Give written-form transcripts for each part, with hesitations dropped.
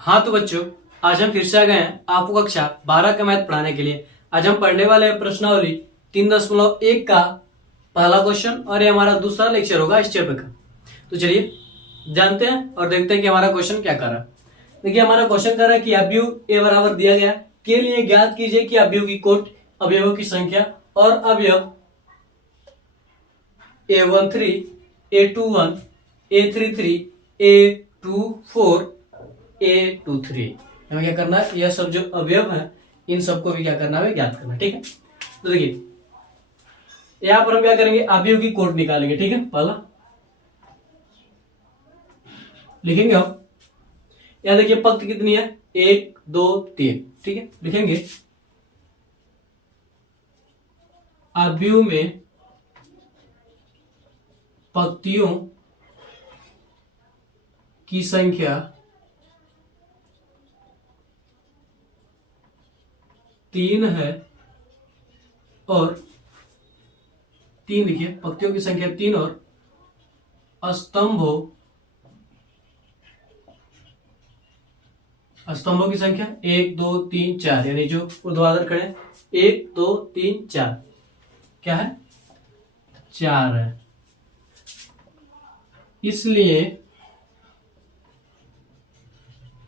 हाँ तो बच्चों, आज हम फिर से आ गए हैं आपको कक्षा 12 का मैथ पढ़ाने के लिए। आज हम पढ़ने वाले हैं प्रश्नावली 3.1 का पहला क्वेश्चन और ये हमारा दूसरा लेक्चर होगा इस चैप्टर का। तो चलिए जानते हैं और देखते हैं कि हमारा क्वेश्चन क्या कर रहा है। देखिए हमारा क्वेश्चन कर रहा है कि अवयव ए बराबर दिया गया के लिए ज्ञात कीजिए कि अवयव की कोट, अवयवों की संख्या और अवयव A13, A21, A33, A24, A23 हमें क्या करना है, यह सब जो अवयव है इन सबको भी क्या करना है, ज्ञात करना है। ठीक है, तो देखिए यहां पर हम क्या करेंगे, अवयव की कोट निकालेंगे। ठीक है, पहला लिखेंगे हम। यहां देखिए पंक्ति कितनी है, 1 2 3। ठीक है, लिखेंगे अवयव में पंक्तियों की संख्या 3 है और 3 लिखिए, पंक्तियों की संख्या 3 और स्तंभों की संख्या 1 2 3 4, यानी जो ऊर्ध्वाधर खड़े 1 2 3 4 क्या है, 4 है। इसलिए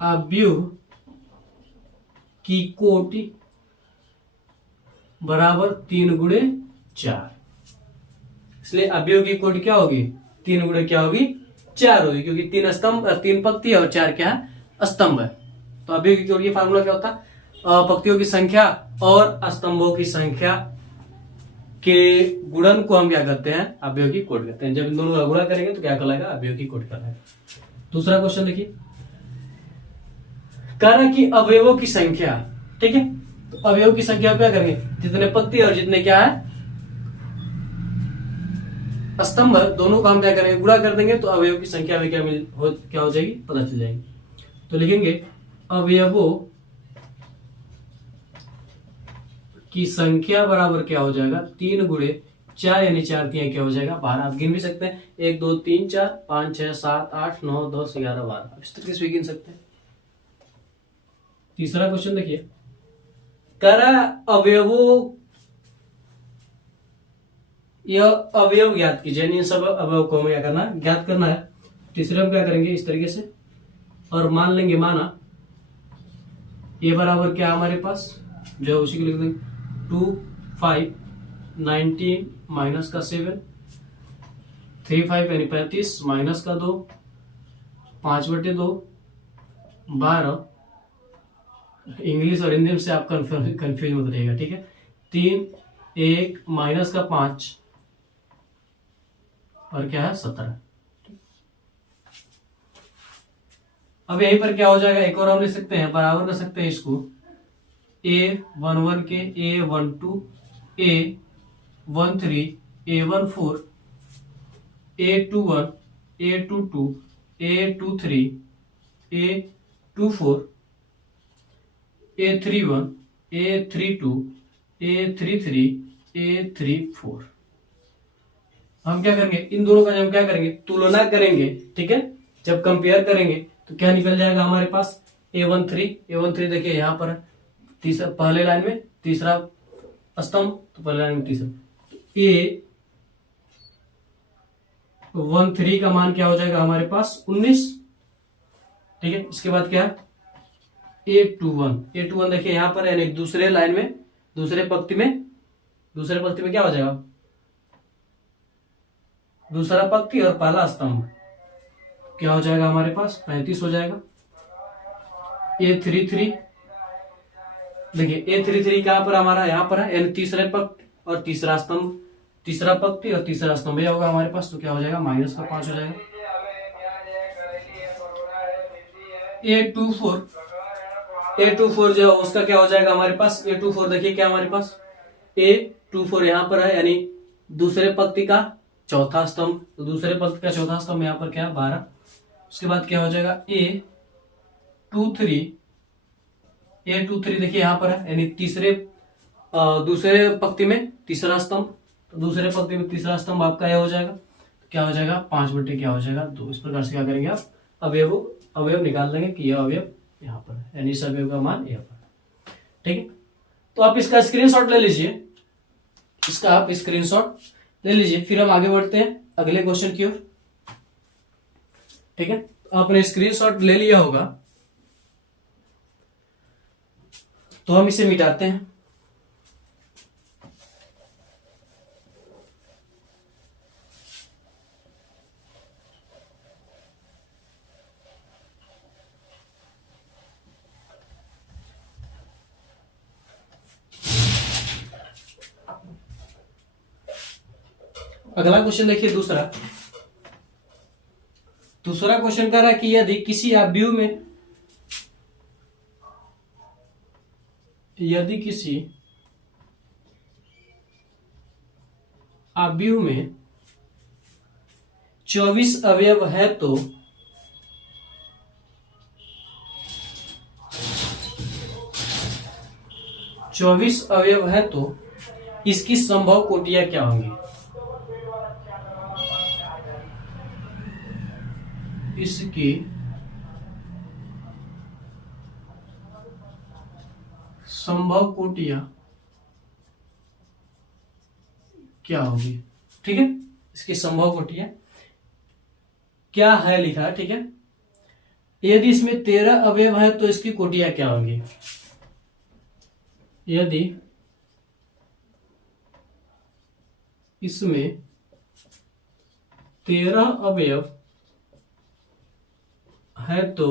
अवयव की कोटि बराबर 3 गुणे 4। इसलिए अवयव की कोटि क्या होगी, 3 गुणे क्या होगी, 4 होगी, क्योंकि 3 स्तंभ, 3 पंक्ति और 4 क्या है, स्तंभ है। तो अवयव की कोटि फार्मूला क्या होता है, पंक्तियों की संख्या और स्तंभों की संख्या के गुणन को हम क्या करते हैं, अवयव की कोटि करते हैं। जब इन दोनों का गुणा करेंगे तो क्या कहलाएगा, अवयव की कोटि कहलाएगा। दूसरा क्वेश्चन देखिए, कह रहा है कि अवयवों की संख्या। ठीक है, तो अवयव की संख्या क्या करेंगे, जितने पंक्ति और जितने क्या है स्तंभ, दोनों का हम क्या करेंगे, गुणा कर देंगे तो अवयव की संख्या में क्या हो जाएगी, पता चल जाएगी। तो लिखेंगे अवयवों की संख्या बराबर क्या हो जाएगा, 3 गुणे 4, यानी 4 3 क्या हो जाएगा, 12। आप गिन भी सकते हैं, 1 2 3 4 5 6 7 8 9 10 11 12, इस तरीके से भी गिन सकते हैं। तीसरा क्वेश्चन देखिए, कह रहा अवयवों, यह अवयव ज्ञात कीजिए, इन सब अवयव को हमें क्या करना है, ज्ञात करना है। तीसरे हम क्या करेंगे, इस तरीके से और मान लेंगे, माना ये बराबर क्या हमारे पास जो है उसी को लिख देंगे 2 5 19 माइनस का 7 3 5 यानी 35 माइनस का 2 5/2 12। इंग्लिश और हिंदी से आप कंफ्यूज मत रहिएगा। ठीक है, 3 1 माइनस का 5 और क्या है 17। अब यहीं पर क्या हो जाएगा, एक और हम लिख सकते हैं, बराबर कर सकते हैं इसको A11 के A12 A13 A14 A21 A22 A23 A24 A31 A32 A33 A34। हम क्या करेंगे, इन दोनों का हम क्या करेंगे, तुलना करेंगे। ठीक है, जब कंपेयर करेंगे तो क्या निकल जाएगा हमारे पास, A13 देखिए यहां पर तीसरा, पहले लाइन में तीसरा स्तंभ, तो पहले लाइन में तीसरा, A13 का मान क्या हो जाएगा हमारे पास 19। ठीक है, इसके बाद क्या है A21 देखिए यहां पर, यानी दूसरे लाइन में दूसरे पंक्ति में क्या हो जाएगा, दूसरा पंक्ति और पहला स्तंभ क्या हो जाएगा हमारे पास 35 हो जाएगा। A33 देखिए A33 कहां पर हमारा, यहां पर है, यानी तीसरे पंक्ति और तीसरा स्तंभ, तीसरा पंक्ति और तीसरा स्तंभ यह होगा हमारे पास, तो क्या हो जाएगा माइनस का 5 हो जाएगा। A24 जो है उसका क्या हो जाएगा हमारे पास, A24 देखिए क्या हमारे पास A24 यहां पर है, यानी दूसरे पंक्ति का चौथा स्तंभ, तो दूसरे पंक्ति का चौथा स्तंभ यहां पर क्या है 12। उसके बाद क्या हो जाएगा A23 देखिए यहां पर है, यानी दूसरे पंक्ति में तीसरा स्तंभ, तो दूसरे पंक्ति में तीसरा स्तंभ आपका यह हो जाएगा, तो क्या क्या हो जाएगा 5/2 इस प्रकार से क्या करेंगे आप अवयव निकाल लेंगे कि यह अवयव यहाँ पर, यानी इस अवयव का मान यहाँ पर। ठीक है, तो आप इसका स्क्रीनशॉट ले लीजिए, इसका आप स्क्रीनशॉट ले लीजिए, फिर हम आगे बढ़ते हैं अगले क्वेश्चन की ओर। ठीक है, तो आपने स्क्रीनशॉट ले लिया होगा, तो हम इसे मिटाते हैं। अगला क्वेश्चन देखिए, दूसरा क्वेश्चन कह रहा है कि यदि किसी अवयव में, यदि किसी अवयव में 24 अवयव है तो इसकी संभव कोटियां क्या होंगी? इसकी संभव कोटियां क्या होगी? ठीक है, इसकी संभव कोटियां क्या है लिखा है। ठीक है, यदि इसमें 13 अवयव है तो इसकी कोटियां क्या होंगी? यदि इसमें 13 अवयव है तो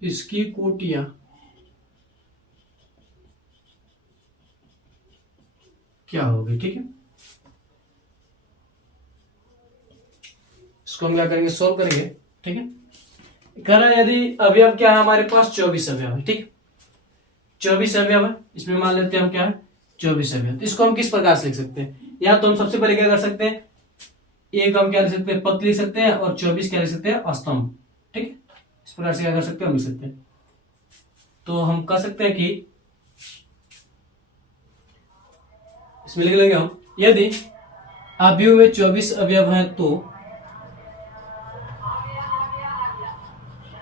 इसकी कोटियां क्या होगी? ठीक है, इसको हम क्या करेंगे, सोल्व करेंगे। ठीक है, कह रहा है यदि अवयव क्या है हमारे पास, 24 अवयव है। ठीक, 24 अवयव है, इसमें मान लेते हैं हम क्या है, 24 अवयव। तो इसको हम किस प्रकार से लिख सकते हैं? या तो हम सबसे पहले क्या कर सकते हैं, एक हम क्या लिख सकते हैं, पद लिख सकते हैं, और 24 क्या लिख सकते हैं, स्तंभ। ठीक है, इस प्रकार से क्या कर सकते हैं, हम लिख सकते हैं। तो हम कह सकते हैं कि इसमें लिख लेंगे हम, यदि अवयव में 24 अवयव हैं तो,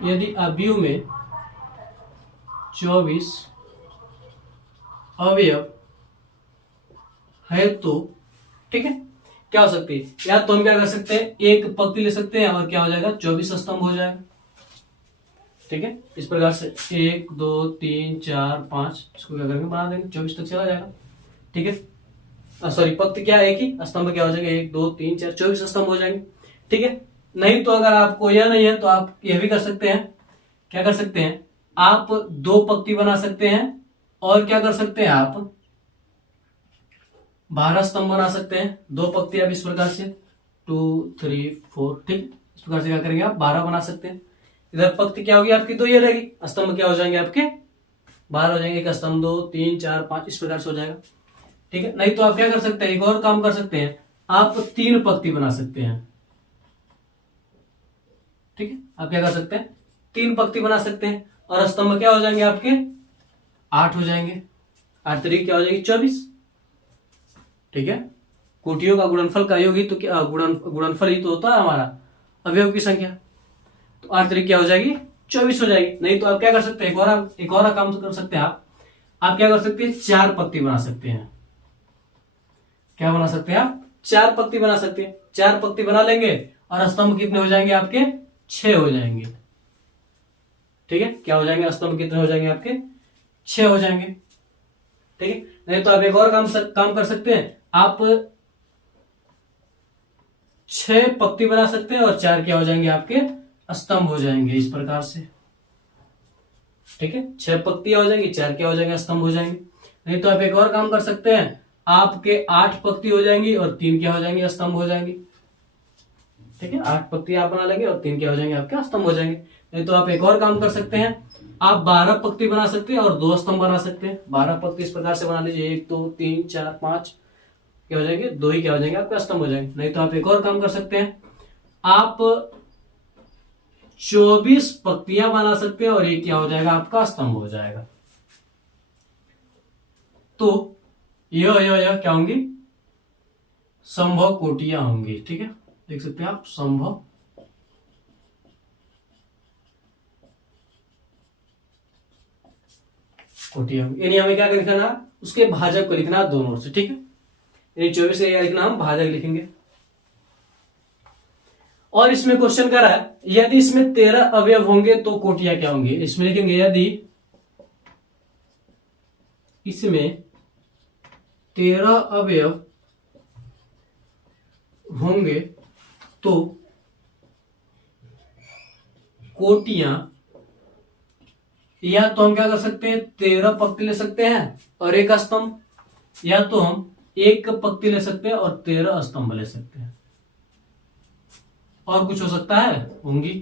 यदि अवयव में 24 अवयव है तो, ठीक है, क्या हो सकती है, या तो हम क्या कर सकते हैं, एक पंक्ति ले सकते हैं और क्या हो जाएगा, 24 स्तंभ हो जाएगा। ठीक है, इस प्रकार से 1 2 3 4 5 इसको क्या करेंगे, बना देंगे, 24 तक चला जाएगा। ठीक है, सॉरी, पंक्ति क्या है कि स्तंभ क्या हो जाएगा, 1 2 3 4 24 स्तंभ हो जाएंगे। ठीक है, नहीं तो अगर आपको यह नहीं है तो आप यह भी कर सकते हैं, क्या कर सकते हैं, आप 2 पंक्ति बना सकते हैं, और क्या कर सकते हैं, आप 12 स्तंभ बना सकते हैं। 2 पंक्ति आप इस प्रकार से 2 3 4, ठीक, इस प्रकार से क्या करेंगे, आप 12 बना सकते हैं। इधर पंक्ति क्या होगी आपकी, 2 ये रहेगी, स्तंभ क्या हो जाएंगे आपके, 12 हो जाएंगे, एक स्तंभ 2 3 4 5 इस प्रकार से हो जाएगा। ठीक है, नहीं तो आप क्या कर सकते हैं, एक और काम कर सकते हैं, आप 3 पंक्ति बना सकते हैं। ठीक है, आप क्या कर सकते हैं, 3 पंक्ति बना सकते हैं, और स्तंभ क्या हो जाएंगे आपके, 8 हो जाएंगे, 8 3 क्या हो जाएगी, 24। ठीक है, कोटियों का गुणनफल का योग ही तो क्या, गुणनफल ही तो होता है हमारा अवयव की संख्या। तो 8 3 क्या हो जाएगी, 24 हो जाएगी। नहीं तो आप क्या कर सकते हैं, एक और काम कर सकते हैं, आप क्या कर सकते हैं, 4 पंक्ति बना सकते हैं। क्या बना सकते हैं आप, 4 पंक्ति बना सकते हैं। 4 पंक्ति बना लेंगे और स्तंभ कितने हो जाएंगे आपके, 6 हो जाएंगे। ठीक है, क्या हो जाएंगे, स्तंभ कितने हो जाएंगे आपके, 6 हो जाएंगे। ठीक है, नहीं तो आप एक और काम कर सकते हैं, आप 6 पंक्ति बना सकते हैं और 4 क्या हो जाएंगे आपके, स्तंभ हो जाएंगे, इस प्रकार से। ठीक है, 6 पंक्तियां हो जाएंगी, 4 क्या हो जाएंगे, स्तंभ हो जाएंगे। नहीं तो आप एक और काम कर सकते हैं, आपके 8 पंक्ति हो जाएंगी और 3 क्या हो जाएंगे, स्तंभ हो जाएंगे। ठीक है, 8 पंक्ति आप बना लेंगे और 3 क्या हो जाएंगे आपके, स्तंभ हो जाएंगे। नहीं तो आप एक और काम कर सकते हैं, आप 12 पंक्ति बना सकते हैं और 2 स्तंभ बना सकते हैं। 12 पंक्ति इस प्रकार से बना लीजिए, 1 2 3 4 5 क्या हो जाएंगे, 2 ही क्या हो जाएंगे आपका, स्तंभ हो जाएंगे। नहीं तो आप एक और काम कर सकते हैं, आप 24 पंक्तियां बना सकते हैं और ये क्या हो जाएगा आपका, स्तंभ हो जाएगा। तो यह क्या होंगी, संभव कोटियां होंगी। ठीक है, देख सकते हैं आप, संभव कोटियां होंगी। यानी हमें क्या लिखना, उसके भाजक को लिखना दोनों से, ठीक है। यानी 24 का क्या लिखना, हम भाजक लिखेंगे। और इसमें क्वेश्चन कर रहा है यदि इसमें 13 अवयव होंगे तो कोटियां क्या होंगी। इसमें लिखेंगे यदि इसमें 13 अवयव होंगे तो कोटियां, या तो हम क्या कर सकते हैं 13 पंक्ति ले सकते हैं और एक स्तंभ, या तो हम एक पंक्ति ले सकते हैं और 13 स्तंभ ले सकते हैं। और कुछ हो सकता है होंगी,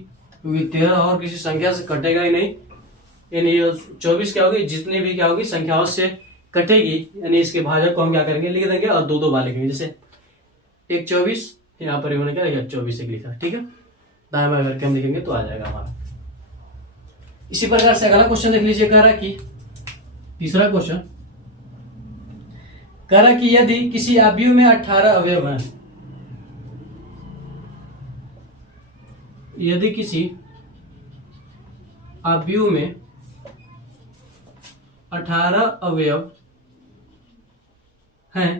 क्योंकि 13 और किसी संख्या से कटेगा ही नहीं। यानी 24 क्या होगी, जितनी भी क्या होगी संख्याओं से कटेगी, यानी इसके भाजक को हम क्या करेंगे लिख देंगे और दो बार लिखेंगे। जैसे एक 24, यहाँ पर इन्होंने क्या लिखा 24 एक लिखा, ठीक है। दाएं बाएं करके हम लिखेंगे तो आ जाएगा हमारा। इसी प्रकार से अगला क्वेश्चन देख लीजिए। कह रहा कि तीसरा क्वेश्चन कह रहा कि यदि किसी आयु में 18 अवयव हैं, यदि किसी आयु में 18 अवयव हैं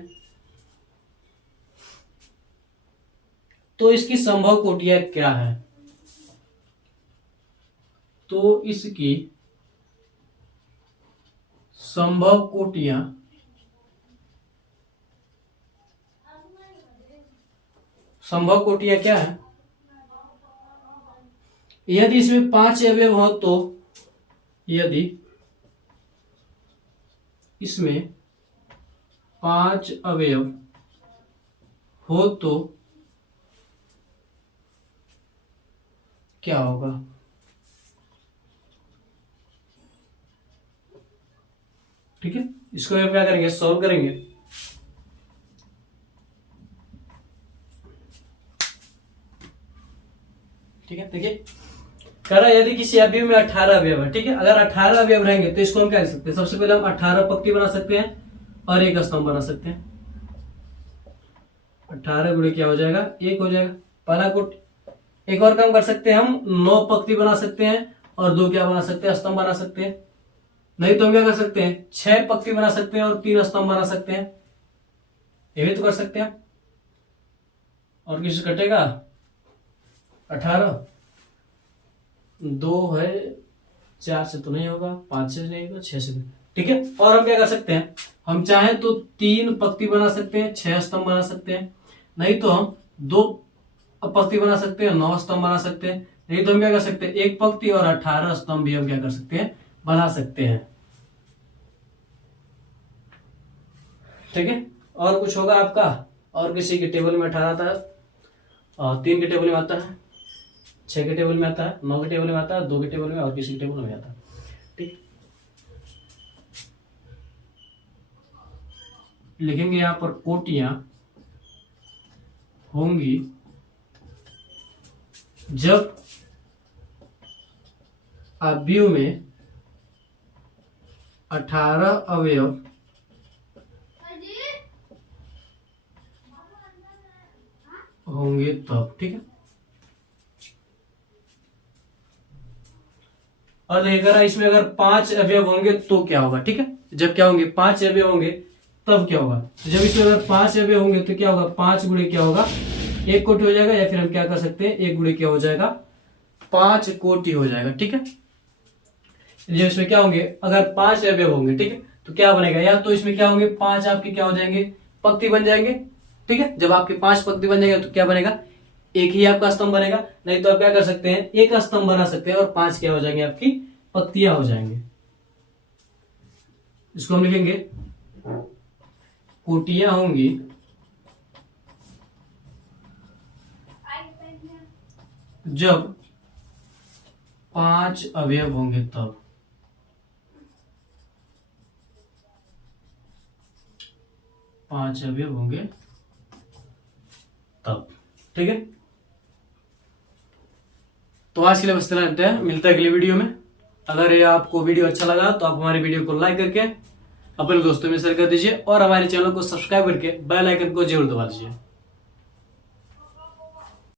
तो इसकी संभव कोटियां क्या है। तो इसकी संभव कोटियां क्या है। यदि इसमें 5 अवयव हो तो, यदि इसमें 5 अवयव हो तो क्या होगा। ठीक है, इसको हम क्या करेंगे, सॉल्व करेंगे। ठीक है, देखिए कह रहा यदि किसी आयु में 18 अवयव है, ठीक है। अगर 18 अवयव रहेंगे तो इसको हम क्या कर सकते हैं, सबसे पहले हम 18 पंक्ति बना सकते हैं और एक स्तंभ बना सकते हैं। 18 गुणे क्या हो जाएगा, 1 हो जाएगा पहला कोट। एक और काम कर सकते हैं, हम 9 पंक्ति बना सकते हैं और 2 क्या बना सकते हैं, स्तंभ बना सकते हैं। नहीं तो हम क्या कर सकते हैं, 6 पंक्ति बना सकते हैं और 3 स्तंभ बना सकते हैं। ये भी तो कर सकते हैं। और किसी कटेगा 18, 2 है, 4 से तो नहीं होगा, 5 से नहीं होगा, 6 से नहीं। ठीक है, और हम क्या कर सकते हैं, हम चाहें तो 3 पंक्ति बना सकते हैं, 6 स्तंभ बना सकते हैं। नहीं तो हम 2 पंक्ति बना सकते हैं, 9 स्तंभ बना सकते हैं। नहीं तो हम क्या कर सकते हैं, 1 पंक्ति और 18 स्तंभ भी हम क्या कर सकते हैं, बना सकते हैं। ठीक है, और कुछ होगा आपका, और किसी के टेबल में 18 आता है, और 3 के टेबल में आता है, 6 के टेबल में आता है, 9 के टेबल में आता है, 2 के टेबल में, और किसी के टेबल में आता है। ठीक, लिखेंगे यहां पर कोटियां होंगी जब आयु में 18 अवयव होंगे तब। ठीक है, और देखिएगा इसमें अगर 5 अवयव होंगे तो क्या होगा। ठीक है, जब क्या होंगे, 5 अवयव होंगे तब क्या होगा। तो जब इसमें अगर 5 अवयव होंगे तो क्या होगा, 5 गुणे क्या होगा, 1 कोटि हो जाएगा, या फिर हम क्या कर सकते हैं, 1 गुणे क्या हो जाएगा, 5 कोटि हो जाएगा। ठीक है, जब इसमें क्या होंगे, अगर 5 अवयव होंगे, ठीक है, तो क्या बनेगा, या तो इसमें क्या होंगे, 5 आपके क्या हो जाएंगे, पंक्ति बन जाएंगे। ठीक है, जब आपके 5 पंक्ति बन जाएंगे तो क्या बनेगा, एक ही आपका स्तंभ बनेगा। नहीं तो आप क्या कर सकते हैं, एक स्तंभ बना सकते हैं और 5 क्या हो जाएंगे, आपकी पंक्तियां हो जाएंगे। इसको हम लिखेंगे कोटियां होंगी जब 5 अवयव होंगे तब। 5 अवयव होंगे तब। ठीक है, तो आज के लिए बस इतना रहता है, मिलता है अगले वीडियो में। अगर ये आपको वीडियो अच्छा लगा तो आप हमारे वीडियो को लाइक करके अपने दोस्तों में शेयर कर दीजिए और हमारे चैनल को सब्सक्राइब करके बेल आइकन को जरूर दबा दीजिए।